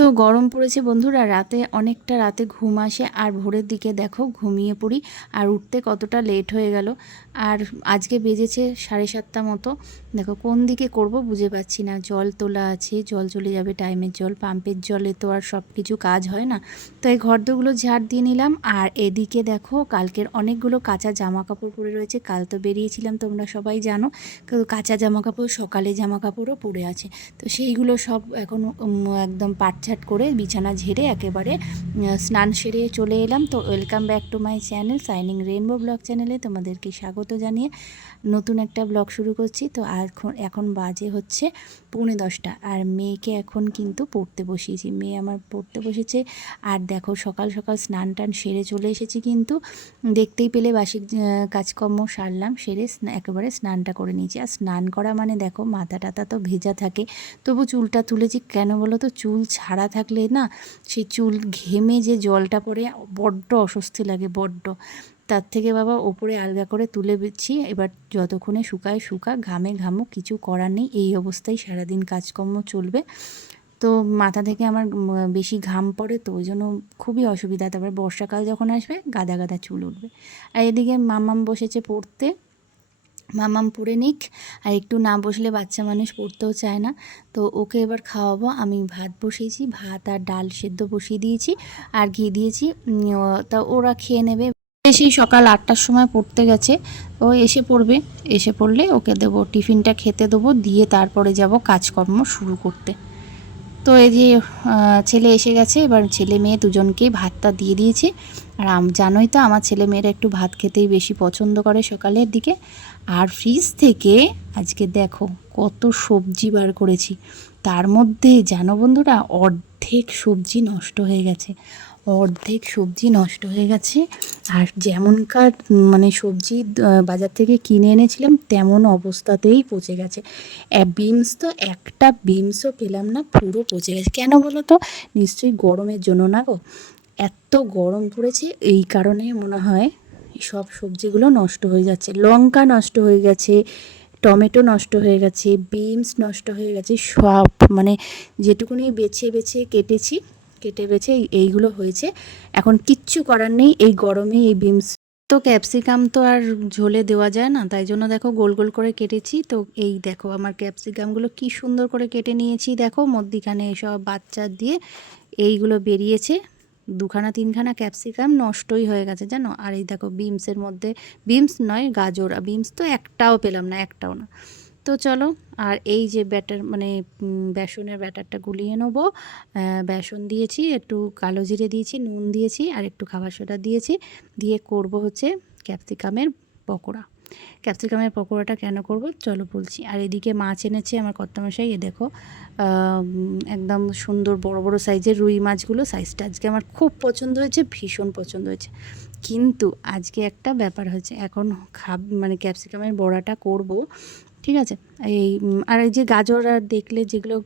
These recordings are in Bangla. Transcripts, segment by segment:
তো গরম পড়েছে বন্ধুরা, অনেকটা রাতে ঘুম আসে আর ভোরের দিকে দেখো ঘুমিয়ে পড়ি আর উঠতে কতটা লেট হয়ে গেল। আর আজকে বেজেছে 7:30 মতো। দেখো কোন দিকে করব বুঝে পাচ্ছি না। জল তোলা আছে, জল চলে যাবে, টাইমের জল, পাম্পের জলে তো আর সব কিছু কাজ হয় না। তো এই ঘরদোরগুলো ঝাড় দিয়ে নিলাম। আর এদিকে দেখো কালকের অনেকগুলো কাঁচা জামা কাপড় পরে রয়েছে। কাল তো বেরিয়েছিলাম, তোমরা সবাই জানো। কাঁচা জামা কাপড়, সকালে জামা কাপড়ও পরে আছে। তো সেইগুলো সব এখন একদম পাটছাট করে বিছানা ঝেড়ে একেবারে স্নান সেরে চলে এলাম। তো welcome back to my channel shining rainbow blog চ্যানেলে তোমাদেরকে স্বাগত জানিয়ে নতুন একটা ব্লগ শুরু করছি। তো এখন বাজে হচ্ছে 9:45 আর মেয়েকে এখন কিন্তু পড়তে বসিয়েছি। মেয়ে আমার পড়তে বসেছে। আর দেখো সকাল সকাল স্নান টান সেরে চলে এসেছি, কিন্তু দেখতেই পেলে বাসি কাজকর্ম সারলাম, সেরে একেবারে স্নানটা করে নিয়েছি। আর স্নান করা মানে দেখো মাথা টাথা তো ভেজা থাকে, তবু চুলটা তুলেছি। কেন বলো তো, চুল ছাড়া থাকলে না সেই চুল ঘেমে যে জলটা পড়ে বড্ড অস্বস্তি লাগে, বড্ড। তার থেকে বাবা ওপরে আলগা করে তুলে দিচ্ছি। এবার যতক্ষণে শুকায় শুকা, ঘামে ঘামুক, কিছু করার নেই। এই অবস্থায় সারাদিন কাজকর্ম চলবে। তো মাথা থেকে আমার বেশি ঘাম পড়ে, তো ওই জন্য খুবই অসুবিধা। তারপর বর্ষাকাল যখন আসবে গাদা গাদা চুল উঠবে। আর এদিকে মামাম বসেছে পড়তে। মামাম পড়ে নিক, আর একটু না বসলে বাচ্চা মানুষ পড়তেও চায় না। তো ওকে এবার খাওয়াবো। আমি ভাত বসিয়েছি, ভাত আর ডাল সেদ্ধ বসিয়ে দিয়েছি আর ঘি দিয়েছি। তা ওরা খেয়ে নেবে। সেই সকাল 8টার সময় পড়তে গেছে, ও এসে পড়বে। এসে পড়লে ওকে দেবো, টিফিনটা খেতে দেবো, দিয়ে তারপরে যাব কাজকর্ম শুরু করতে। তো এই যে ছেলে এসে গেছে, এবার ছেলে মেয়ে দুজনকেই ভাতটা দিয়ে দিয়েছি। আর জানোই তো আমার ছেলে মেয়েরা একটু ভাত খেতেই বেশি পছন্দ করে সকালের দিকে। আর ফ্রিজ থেকে আজকে দেখো কত সবজি বার করেছি। তার মধ্যে জানো বন্ধুরা, অর্ধেক সবজি নষ্ট হয়ে গেছে। অর্ধেক সবজি নষ্ট হয়ে গেছে। আর যেমনকার মানে সবজি বাজার থেকে কিনে এনেছিলাম তেমন অবস্থাতেই পচে গেছে। বিনস তো একটা বিনসও পেলাম না, পুরো পচে গেছে। কেন বলো তো? নিশ্চয়ই গরমের জন্য না গো। এত গরম পড়েছে, এই কারণে মনে হয় সব সবজিগুলো নষ্ট হয়ে যাচ্ছে। লঙ্কা নষ্ট হয়ে গেছে, টমেটো নষ্ট হয়ে গেছে, বিনস নষ্ট হয়ে গেছে, সব মানে যেটুকুনি বেছে বেছে কেটেছি, কেটে বেছে এইগুলো হয়েছে। এখন কিচ্ছু করার নেই, এই গরমে এই বিনস তো ক্যাপসিকাম তো আর ঝোলে দেওয়া যায় না, তাই জন্য দেখো গোল গোল করে কেটেছি। তো এই দেখো আমার ক্যাপসিকামগুলো কি সুন্দর করে কেটে নিয়েছি। দেখো মধ্যিখানে এসব বাচ্চা দিয়ে এইগুলো বেরিয়েছে। 2-3খানা ক্যাপসিকাম নষ্টই হয়ে গেছে জানো। আর এই দেখো বিমসের মধ্যে, বিমস নয় গাজর, বিমস তো একটাও পেলাম না, একটাও না। তো চলো, আর এই যে ব্যাটার মানে বেসনের ব্যাটারটা গুলিয়ে নেবো। বেসন দিয়েছি, একটু কালো জিরে দিয়েছি, নুন দিয়েছি আর একটু খাবার সোডা দিয়েছি, দিয়ে করব হচ্ছে ক্যাপসিকামের পকোড়া। ক্যাপসিকামের পকোড়াটা কেন করব চলো বলছি। আর এদিকে মাছ এনেছে আমার কর্তামশাই, এ দেখো একদম সুন্দর বড় বড় সাইজের রুই মাছগুলো। সাইজটা আজকে আমার খুব পছন্দ হয়েছে, ভীষণ পছন্দ হয়েছে। কিন্তু আজকে একটা ব্যাপার হয়েছে, এখন মানে ক্যাপসিকামের বড়াটা করব, ঠিক আছে। আর এই যে গাজর আর দেখলে যেগুলো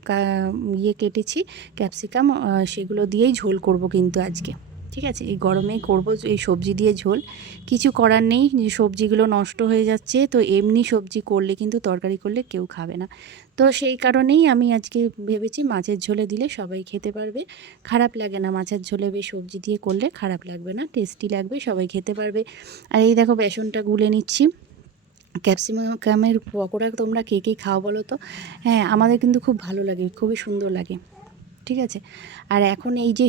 কেটেছি ক্যাপসিকাম, সেগুলো দিয়েই ঝোল করব কিন্তু আজকে, ঠিক আছে। এই গরমেই করব এই সবজি দিয়ে ঝোল। কিছু করার নেই, যে সবজিগুলো নষ্ট হয়ে যাচ্ছে। তো এমনি সবজি করলে কিন্তু, তরকারি করলে কেউ খাবে না। তো সেই কারণেই আমি আজকে ভেবেছি মাছের ঝোলে দিলে সবাই খেতে পারবে, খারাপ লাগে না। মাছের ঝোলে বেশ সবজি দিয়ে করলে খারাপ লাগবে না, টেস্টি লাগবে, সবাই খেতে পারবে। আর এই দেখো বেসনটা গুলে নিচ্ছি। ক্যাপসিকামের পকোড়া তোমরা কে কে খাও বলো তো? হ্যাঁ, আমাদের কিন্তু খুব ভালো লাগে, খুবই সুন্দর লাগে, ঠিক আছে। আর এখন এই যে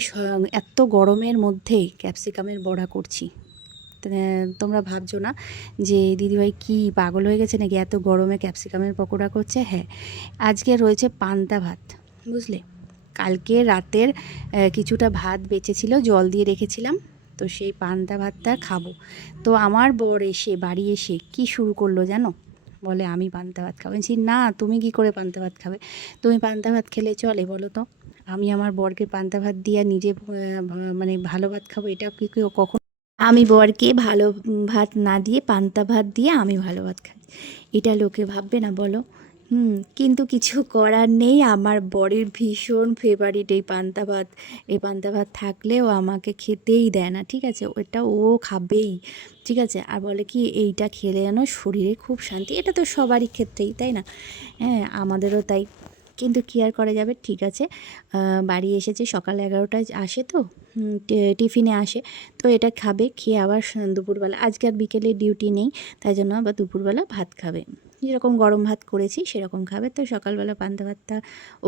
এত গরমের মধ্যে ক্যাপসিকামের বড়া করছি, তোমরা ভাবছো না যে দিদিভাই কি পাগল হয়ে গেছে নাকি, এত গরমে ক্যাপসিকামের পকোড়া করছে? হ্যাঁ, আজকে রয়েছে পান্তা ভাত, বুঝলে। কালকে রাতের কিছুটা ভাত বেঁচেছিল, জল দিয়ে রেখেছিলাম। তো সেই পান্তা ভাতটা খাবো। তো আমার বর এসে বাড়ি এসে কি শুরু করলো জানো? বলে আমি পান্তা ভাত খাবো। বলছি না, তুমি কি করে পান্তা ভাত খাবে? তুমি পান্তা ভাত খেলে চলে বলো তো? আমি আমার বরকে পান্তা ভাত দিয়ে নিজে মানে ভালো ভাত খাবো, এটা কি কখন? আমি বরকে ভালো ভাত না দিয়ে পান্তা ভাত দিয়ে আমি ভালো ভাত খাই, এটা লোকে ভাববে না বলো? কিন্তু কিছু করার নেই, আমার বরের ভীষণ ফেভারিট এই পান্তা ভাত। এই পান্তা ভাত থাকলেও আমাকে খেতেই দেয় না, ঠিক আছে। ওটা ও খাবেই, ঠিক আছে। আর বলে কি এইটা খেলে যেন শরীরে খুব শান্তি। এটা তো সবারই ক্ষেত্রেই, তাই না? হ্যাঁ, আমাদেরও তাই। কিন্তু কী আর করা যাবে, ঠিক আছে। বাড়ি এসেছে, সকাল 11টায় আসে তো টিফিনে আসে, তো এটা খাবে, খেয়ে আবার দুপুরবেলা, আজকে আর বিকেলে ডিউটি নেই, তাই জন্য আবার দুপুরবেলা ভাত খাবে, যেরকম গরম ভাত করেছি সেরকম খাবে। তো সকালবেলা পান্তা ভাতটা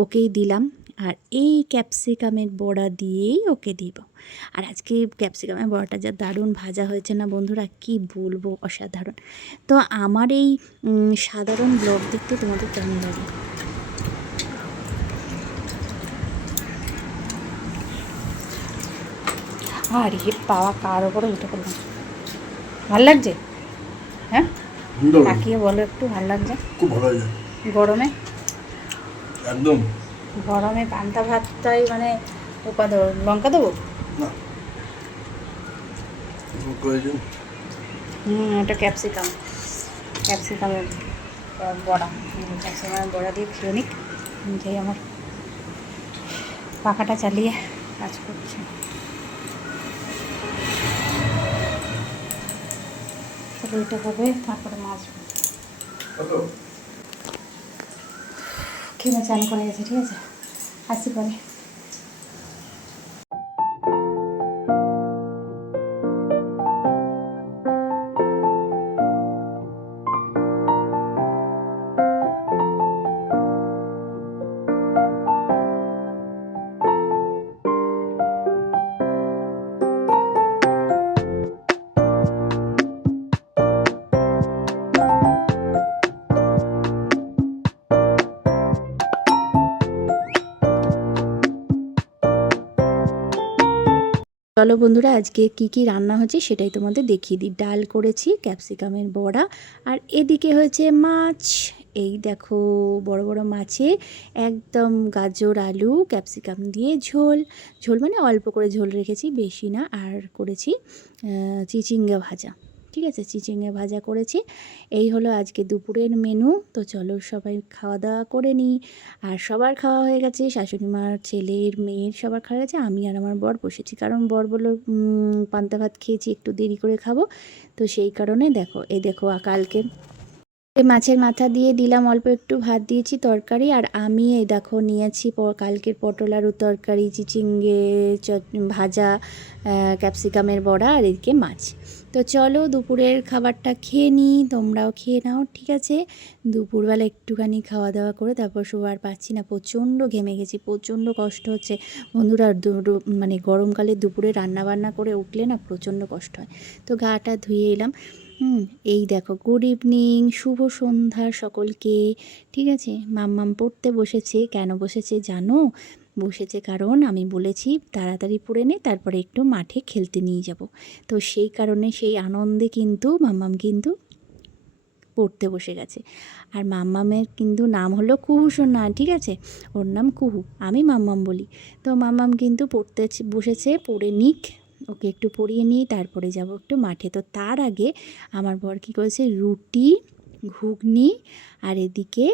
ওকেই দিলাম, আর এই ক্যাপসিকামের বড়া দিয়েই ওকে দিব। আর আজকে ক্যাপসিকামের বড়াটা যা দারুণ ভাজা হয়েছে না বন্ধুরা, কি বলবো, অসাধারণ। তো আমার এই সাধারণ ব্লগ দেখতে তোমাদের কেমন লাগে? আর এ পাওয়া কার ওপরে উঠে পড়লাম, ভাল লাগছে? হ্যাঁ, তাকিয়ে বলো একটু, ভাল লাগছে? খুব ভালো লাগে গরমে, একদম। গরমে পান্তা ভাতটাই মানে উপাদেয়। লঙ্কা দেবো? না, প্রয়োজন। এটা ক্যাপসিকামের বড়া, ক্যাপসিকামের বড়া দিয়ে খেয়ে নিক, যেই আমার পাখাটা চালিয়ে কাজ করছে। তাহলে এটা হবে, তারপরে মাছ খেয়ে চান করে গেছে, ঠিক আছে, আসি পরে। চলো বন্ধুরা, আজকে কি কি রান্না হচ্ছে সেটাই তোমাদের দেখিয়ে দিই। ডাল করেছি, ক্যাপসিকামের বড়া, আর এদিকে হয়েছে মাছ। এই দেখো, বড় বড় মাছে একদম গাজর আলু ক্যাপসিকাম দিয়ে ঝোল, ঝোল মানে অল্প করে ঝোল রেখেছি, বেশি না। আর করেছি চিচিঙ্গা ভাজা, ঠিক আছে, চিচিঙ্গা ভাজা করেছি। এই হলো আজকে দুপুরের মেনু। তো চলো সবাই খাওয়া দাওয়া করে নিই। আর সবার খাওয়া হয়ে গেছে, শাশুড়ি মার, ছেলের, মেয়ের সবার খাওয়া গেছে। আমি আর আমার বর বসেছি, কারণ বর বললো পান্তা ভাত খেয়েছি, একটু দেরি করে খাবো, তো সেই কারণে দেখো, এই দেখো কালকে মাছের মাথা দিয়ে দিলাম, অল্প একটু ভাত দিয়েছি তরকারি। আর আমি এই দেখো নিয়েছি কালকের পটল আলুর তরকারি, চিচিঙ্গে ভাজা, ক্যাপসিকামের বড়া, আর এদিকে মাছ। তো চলো দুপুরের খাবারটা খেয়ে নিই, তোমরাও খেয়ে নাও, ঠিক আছে। দুপুরবেলা একটুখানি খাওয়া দাওয়া করে তারপর শোবার পাচ্ছি না, প্রচণ্ড ঘেমে গেছি, প্রচণ্ড কষ্ট হচ্ছে বন্ধুরা। মানে গরমকালে দুপুরে রান্না বান্না করে উঠলে না প্রচণ্ড কষ্ট হয়। তো গাটা ধুয়ে এলাম। এই দেখো, গুড ইভিনিং, শুভ সন্ধ্যা সকলকে, ঠিক আছে। মাম্মাম পড়তে বসেছে, কেন বসেছে জানো? বসেছে কারণ আমি বলেছি তাড়াতাড়ি পড়ে নে, তারপরে একটু মাঠে খেলতে নিয়ে যাব। তো সেই কারণে, সেই আনন্দে কিন্তু মাম্মাম কিন্তু পড়তে বসে গেছে। আর মাম্মামের কিন্তু নাম হলো কুহু সোনা, ঠিক আছে, ওর নাম কুহু, আমি মাম্মাম বলি। তো মাম্মাম কিন্তু পড়তে বসেছে, পড়ে নিক, ওকে একটু পড়িয়ে নিই, তারপরে যাব একটু মাঠে। তো তার আগে আমার বর কী করেছে, রুটি, ঘুগনি, আর এদিকে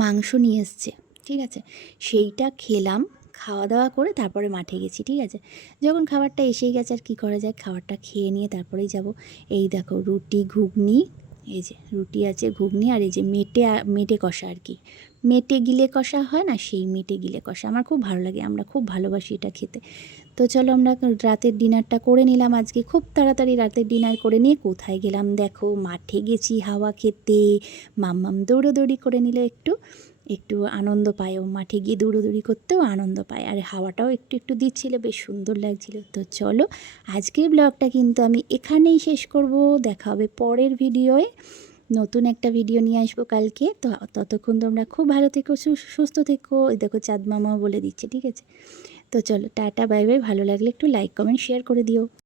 মাংস নিয়ে এসছে, ঠিক আছে, সেইটা খেলাম। খাওয়া দাওয়া করে তারপরে মাঠে গেছি, ঠিক আছে। যখন খাবারটা এসেই গেছে আর কী করা যায়, খাবারটা খেয়ে নিয়ে তারপরেই যাব। এই দেখো রুটি, ঘুগনি, এই যে রুটি আছে, ঘুগনি, আর এই যে মেটে কষা, আর কি মেটে গিলে কষা হয় না, সেই মেটে গিলে কষা আমার খুব ভালো লাগে, আমরা খুব ভালোবাসি এটা খেতে। তো চলো আমরা রাতের ডিনারটা করে নিলাম, আজকে খুব তাড়াতাড়ি রাতের ডিনার করে নিয়ে কোথায় গেলাম দেখো, মাঠে গেছি হাওয়া খেতে। মাম্মাম দৌড়োদৌড়ি করে নিল, একটু একটু আনন্দ পায়, ও মাঠে গিয়ে দৌড়োদৌড়ি করতেও আনন্দ পায়, আর হাওয়াটাও একটু একটু দিচ্ছিল, বেশ সুন্দর লাগছিল। তো চলো আজকের ব্লগটা কিন্তু আমি এখানেই শেষ করব, দেখা হবে পরের ভিডিওয়ে, নতুন একটা ভিডিও নিয়ে আসবো কালকে। তো ততক্ষণ তোমরা খুব ভালো থেকো, সুস্থ থেকো। ওই দেখো চাঁদ মামাও বলে দিচ্ছে, ঠিক আছে। তো চলো টাটা, বাই বাই। ভালো লাগলে একটু লাইক কমেন্ট শেয়ার করে দিও।